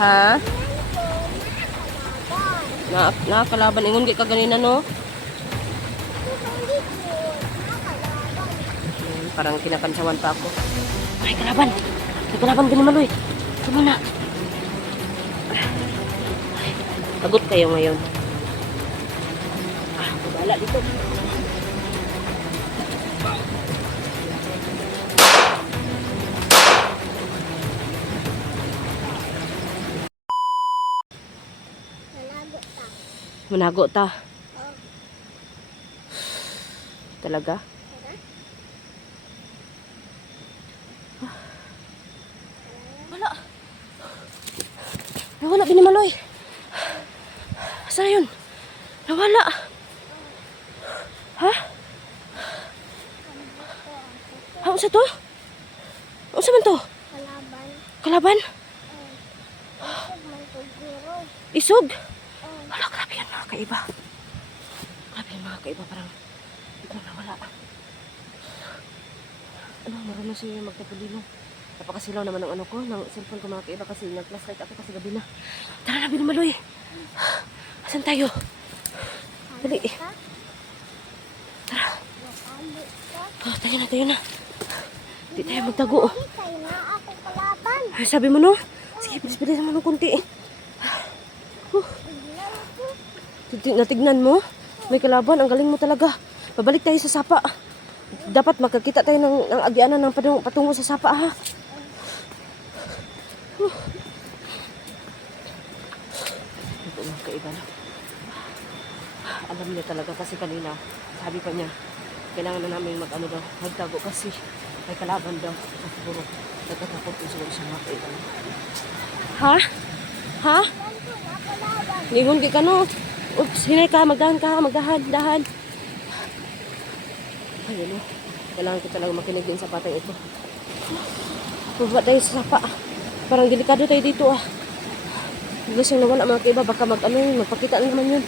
Ha? Nakakalaban. Ingon di ka ganina, no? Parang kinakansawan pa ako. Ay, kalaban. Ay, kalaban, Binimaloy. Ito muna. Pagod kayo ngayon. Wala dito. Manago ta. Talaga? Wala. Nawala, Binimaloy. Asa yun? Nawala. Ha? Ha, unsa to? Unsa man to? Kalaban. Kalaban? Isog Isog? man to guro. Wala, grabe yan mga kaiba. Grabe yan mga kaiba. Parang ito nawala. Ano, marunong siya magtapulino. Napakasilaw naman ng ano ko, ng cellphone ko mga kaiba kasi nag-flashlight ako kasi gabi na. Tara na, Binimaloy. Asan tayo? Dali. Tara. Oh, tayo na, tayo na. Di tayo magtago. Tayo na ako kalaban. Ay, sabi mo no? Sige, bilis-bilis mo ng kunti. Natignan mo? May kalaban, ang galing mo talaga. Pabalik tayo sa sapa. Dapat magkakita tayo ng agyanan ng patungo sa sapa, ha? Ito mga kaiba na. Alam niya talaga kasi kanina, sabi pa niya, kailangan na namin magtago kasi may kalaban daw. Kasi siguro, nagkatakot ko siguro sa mga kaiba. Ha? Ha? Ningon ka no? Oops, hinay ka, magdahan, dahan. Ayun o. Kailangan ko talaga makinig din sa patay ito. Baba tayo sa sapa. Parang delikado tayo dito ah. Bilis yung nawala mga kaiba. Baka magpakita na naman yun.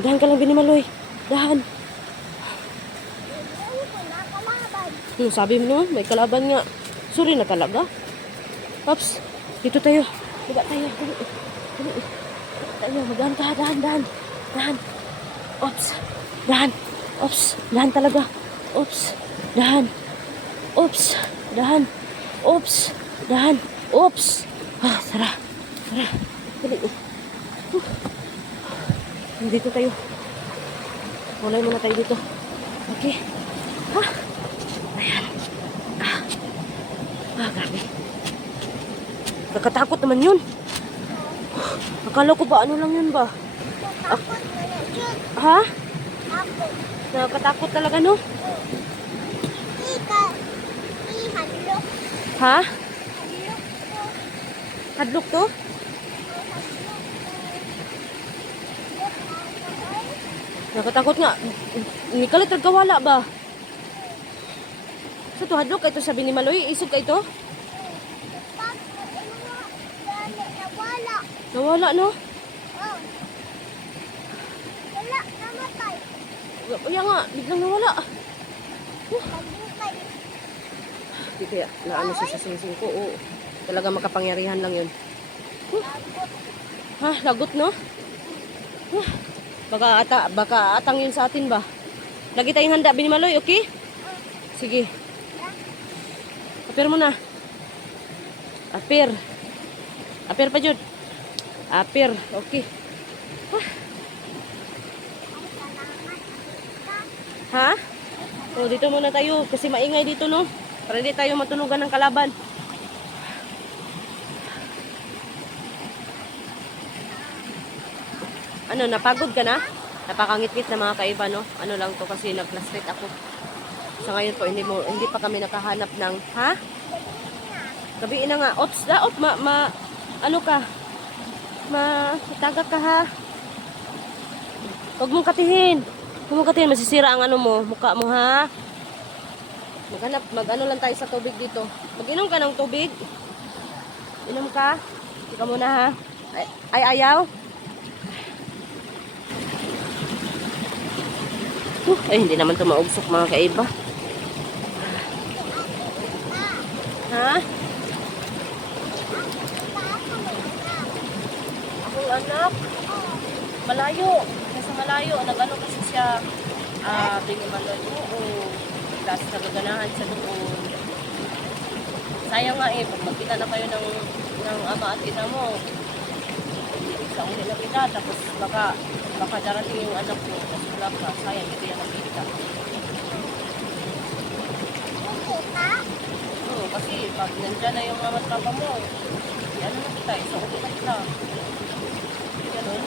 Dahan ka lang, Binimaloy. Dahan. Sabi mo no, may kalaban nga. Sorry na talaga. Ops, dito tayo. Higa tayo. Dali. Tayo, magdahan ka. Dahan. Ops, dahan. Ops, dahan talaga. Ops, dahan. Ops, dahan. Ops, dahan. Ops. Ah, tara. Dali. Dito tayo. Mulay muna tayo dito. Okay. Ha? Ayan. Grabe. Nakatakot naman yun. Akala ko ba ano lang yun ba? Ha? Ako. Nakatakot talaga no? Hadlok. Ha? Hadlok ko. Hadlok to? Nakatakot nga. Ni kalit nagkawala ba? Sa to hadlok ito sabi ni Maloy, isog ka ito? Nawala. Nawala no? Oh. Wala, namatay. Kaya nga, biglang nawala. Nagbukay. Di kaya naano siya sa singsing ko. Oo. Talaga makapangyarihan lang yun. Ha, lagot no? Baka atang yun sa atin ba? Lagi tayong handa, Binimaloy, okay? Sige. Apir mo na. Apir pa, Jud. Apir, okay. Ha? So, dito muna tayo kasi maingay dito, no? Para hindi tayo matunugan ng kalaban. Ano, napagod ka na? Napakangit-ngit na mga kaiba, no? Ano lang to kasi nag-frustrate ako. Sa ngayon po, hindi pa kami nakahanap ng, ha? Gabiin na nga. Ops, ano ka? Tagak ka, ha? Huwag mong katihin. Masisira ang ano mo, mukha mo, ha? Mag-ano lang tayo sa tubig dito. Mag-inom ka ng tubig. Inom ka. Ika muna, ha? Ay, ayaw. Ay, hindi naman ito maugsok mga kaiba. Ha? Akong anak? Malayo. Nasa malayo. Nag-ano kasi siya. Binimalon. Oo. Tapos nagaganahan siya doon. Sayang nga eh. Pag magkita na kayo ng ama at ina mo. Sa uli na kita. Tapos baka darating yung anak mo. Tapos wala ka. Sayang. Hindi yan magkita. Oo. Kasi pag nandyan na yung mama at papa mo. Ano na kita. Sa uli na kita. Ganun.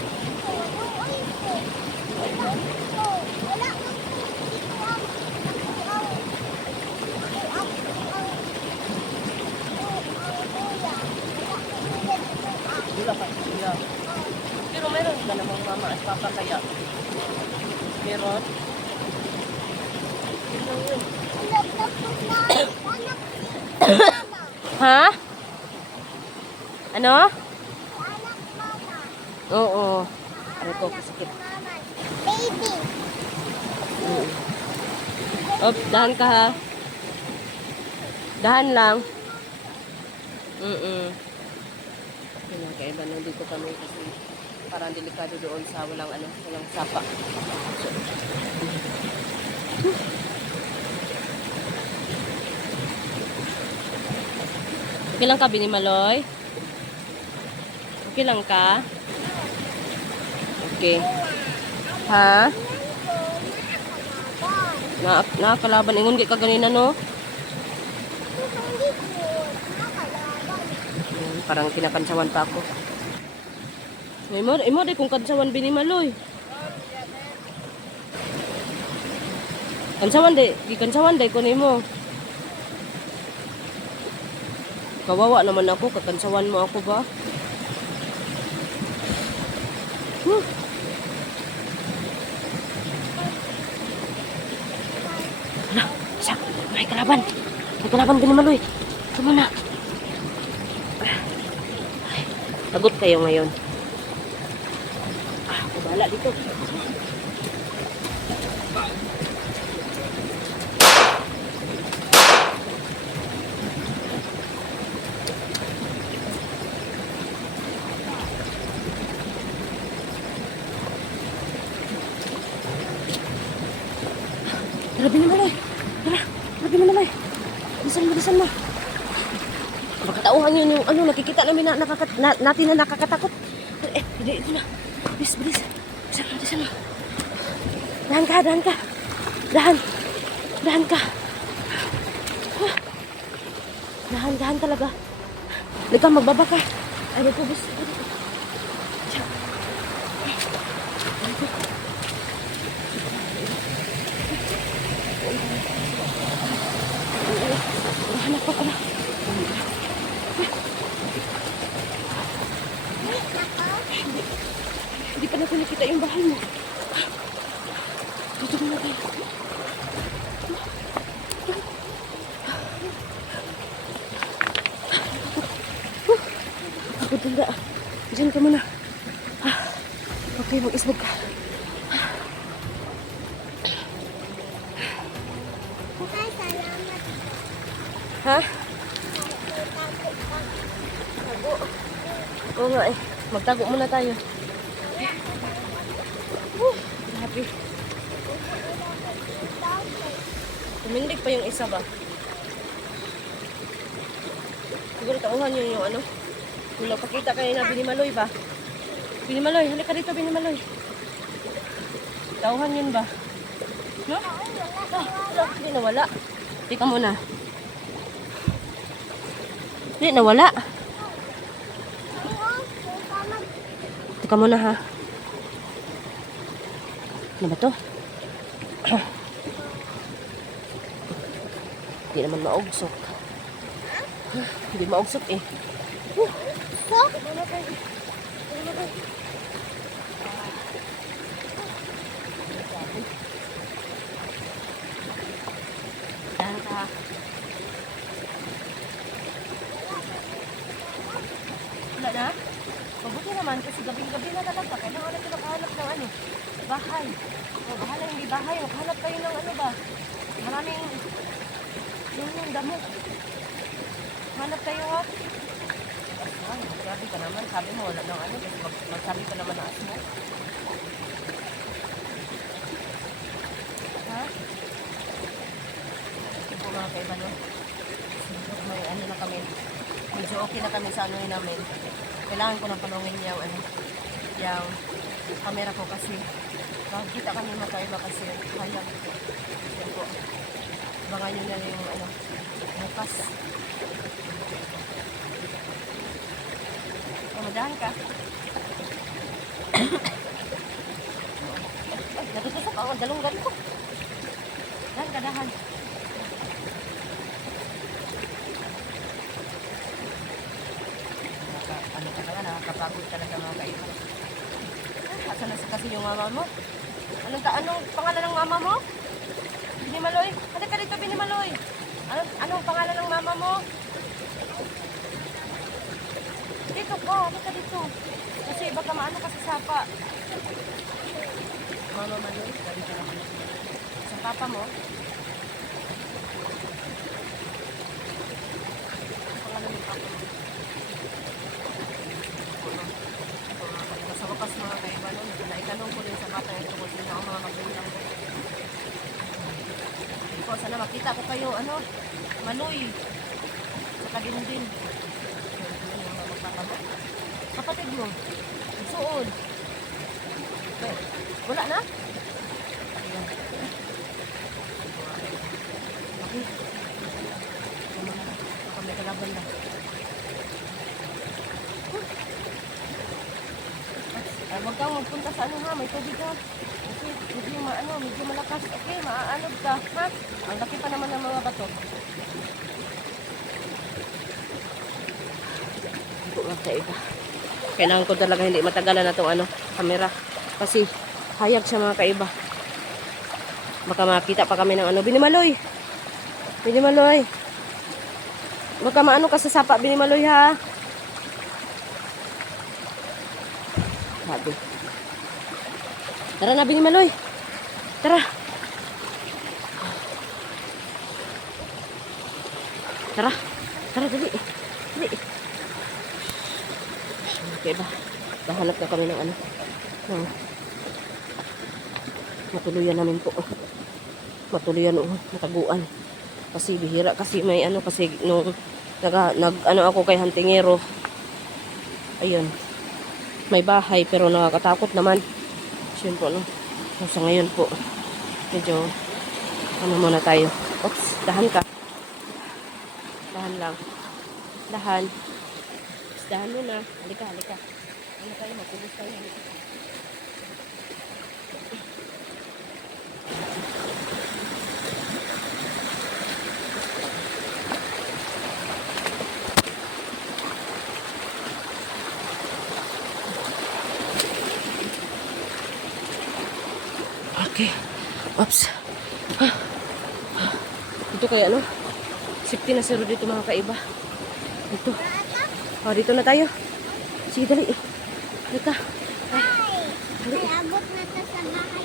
Wala ka kuya. Pero meron ka namang mama at papa kaya. Meron? Yun lang yun. Ha? Ano? Oo. Ano ko? Sakit. Baby. Op, dahan ka ha. Dahan lang. Kaya kaiba nandito kami kasi parang delikado doon sa walang sapa. So, okay lang ka, Binimaloy? Okay lang ka? Okay. Ha? Nakakalaban. Ingon ka ganina, no? Parang kinakansawan pa ako. Imo day kung kansawan Binimaloy. Kansawan day, gikansawan day ko nimo. Kawawa naman ako, kakansawan mo ako ba? Hala, isa, may kalaban. May kalaban Binimaloy. Tama na. Lagot kayo ngayon. Wala dito. Tara, Binimaloy. Tara, Binimaloy. Bilisan mo. Makatauhan yun yung nakikita namin natin na nakakatakot. Ito na. Bilis. Bilisan mo. Dahan ka. Dahan ka. Dahan talaga. Lika, magbaba ka. Ay, nagpubos. Hanap ko na. Hindi pa natin nakita yung bahay mo. Dito muna tayo. Ako tanda. Diyan ka muna. Okay, mag-isbog ka. Salamat. Ha? Oo nga eh. Magtago muna tayo. Happy. Tumindig pa yung isa ba? Siguro tauhan yun yung yung nagpakita kayo na Binimaloy ba? Binimaloy, halika dito Binimaloy. Tauhan yun ba? No? Hindi nawala. Tika muna. Hindi nawala. Tika muna ha. Ano ba to? Hindi naman maugsok. Hindi maugsok eh. Dahan ka. Wala na? Mabuti naman kasi gabing-gabi na talaga. Kailangan natin nakahanap ng ano, bahay. O, bahala hindi bahay. Maghanap kayo ng ano ba? Maraming yung damo. Hanap kayo ha. Ay, grabe ka naman. Sabi mo, wala nang ano. Kasi magsabi ka naman na asmo. Ha? Ito po mga kaiba, no? May ano na kami. Medyo okay na kami sa ano namin. Kailangan ko nang palungin yung ano. Yung camera ko kasi makikita kami makaiba kasi hayag. Yan po. Abangan nyo na yung ano. Bukas. Madahan ka. Ay, natutusok ako. Dalunggan ko. Dahan ka, dahan. Ano talaga, nakakapagod talaga mga kaiba. Asa na kasi yung mama mo? Anong pangalan ng mama mo? Binimaloy? Halika dito, Binimaloy. Anong pangalan ng mama mo? Dito ko, halika dito. Kasi baka maano ka sa sapa. Mama Maloy, sabi ka naman. Sa papa mo? Pangalan ng papa mo? Sa wakas mga kaiba nun, naitanong ko rin sa batang ito kung sino ang mga magulang ko. Iko, sana makita ko kayo, ano, Maloy. Saka din. Kapatid mo, suod. Wala na? Ayan. Okay. Baka may kalaban na. Ay, huwag kang magpunta sa ano ha, may tubig ha. Okay, medyo malakas. Okay, maaanod ka, ha? Ang laki pa naman ng mga bato. Ito nga sa iba. Kailangan ko talaga hindi matagalan na itong ano, camera. Kasi hayag siya mga kaiba. Baka makita pa kami ng ano. Binimaloy! Binimaloy! Baka maano ka sa sapa, Binimaloy ha? Sabi. Tara na, Binimaloy. Tara. Tara. Tara, dali. Dali. Okay ba? Bahanap na kami ng ano. Matuluyan namin po. Matuluyan o mataguan. Kasi bihira. Kasi may ano. Kasi nung ano ako kay Hantingero. Ayun. May bahay pero nakakatakot naman. Siyempre no. So, sa ngayon po. Medyo ano muna tayo. Oops. Dahan ka. Dahan lang. Dahan. Dahan mo na. Halika. Ano tayo? Magpulos tayo. Okay. Oops. Ito kaya ano? Safety na zero dito mga kaiba. Ito. Oh, dito na tayo. Sige, dali. Halika. Ay, abot na to sa bahay.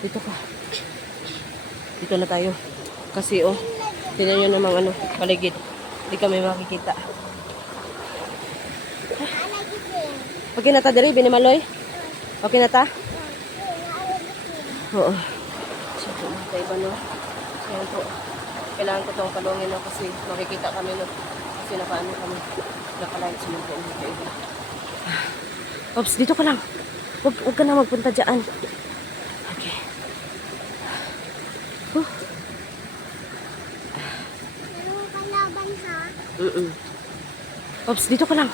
Dito pa. Dito na tayo. Kasi oh, tingnan nyo namang ano, paligid. Hindi kami makikita. Okay na ta, dali, Binimaloy? Okay na ta? Oo. So, mga kaiba no. Ayan po. Kailangan ko itong palungin no, kasi makikita kami no. Kasi nakaano kami. Nakalight sa mga mga kaiba. Ops, dito ka lang. Huwag ka na magpunta dyan. Okay. Meron kalaban ha? Ops, dito ka lang.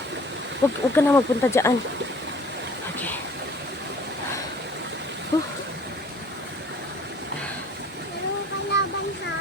Huwag ka na magpunta dyan. Okay. Meron kalaban ha?